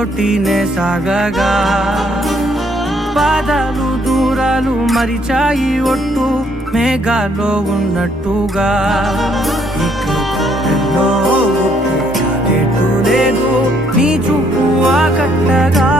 నీతోటినే సాగగా పాదాలు దూరాలు మరిచాయి ఒట్టు మేఘాలో ఉన్నట్టుగా ఇక గుండెల్లో గుట్టు లేదు నీ చూపు ఆకట్టగా